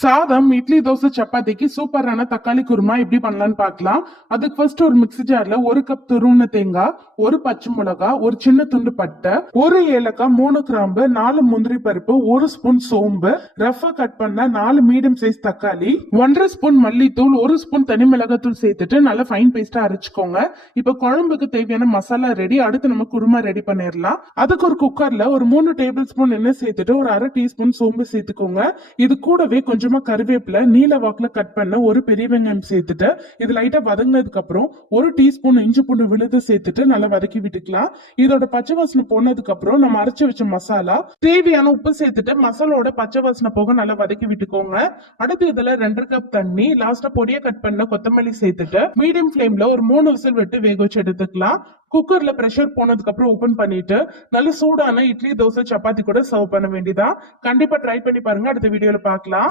சாதம், இட்லி, தோசை, சப்பாத்திக்கு சூப்பரான தக்காளி குருமா எப்படி பண்ணலாம்னு பார்க்கலாம். அதுக்கு ஃபர்ஸ்ட் ஒரு மிக்ஸி ஜார்ல 1 கப் துருவின தேங்காய், 1 பச்சை மிளகா, ஒரு சின்ன துண்டு பட்டை, 1 ஏலக்காய், 3 கிராம்பு, 4 முந்திரி பருப்பு, 1 ஸ்பூன் சோம்பு, ரஃபா கட் பண்ண 4 மீடியம் சைஸ் தக்காளி, 1.5 ஸ்பூன் மல்லித்தூள், 1 ஸ்பூன் தனி மிளகாத்தூள் சேர்த்துட்டு நல்லா ஃபைன் பேஸ்டா அரைச்சுக்கோங்க. இப்ப குழம்புக்கு தேவையான மசாலா ரெடி. அடுத்து நம்ம குருமா ரெடி பண்ணிடலாம். அதுக்கு ஒரு குக்கர்ல ஒரு 3 டேபிள் ஸ்பூன் எண்ணெய் சேர்த்துட்டு ஒரு 1/2 டீஸ்பூன் சோம்பு சேர்த்துக்கோங்க. இது கூடவே கொஞ்சமா கருவேப்பிலை நீல வாக்குல கட் பண்ண ஒரு பெரிய வெங்காயம் சேர்த்துட்டு இது லைட்டா வதங்கினதுக்கு அப்புறம் 1 டீஸ்பூன் இஞ்சி பூண்டு விழுது சேர்த்துட்டு நல்லா வதக்கி விட்டுக்கலாம். இதோட பச்சை வாசனை போனதுக்கு அப்புறம் நம்ம அரைச்சு வச்ச மசாலா, தேவையான உப்பு சேர்த்துட்டு மசாலோட பச்சை வாசனை போக நல்லா வதக்கி விட்டுக்கோங்க. அடுத்து இதுல 2 கப் தண்ணி, லாஸ்டா பொடியா கட் பண்ண கொத்தமல்லி சேர்த்துட்டு மீடியம் ஃபிளேம்ல ஒரு 3 விசில் விட்டு வேக வச்சு எடுத்துக்கலாம். குக்கர்ல பிரஷர் போனதுக்கு அப்புறம் ஓபன் பண்ணிட்டு நல்ல சூடான இட்லி, தோசை, சப்பாத்தி கூட சர்வ் பண்ண வேண்டியதான். கண்டிப்பா ட்ரை பண்ணி பாருங்க. அடுத்த வீடியோல பார்க்கலாம்.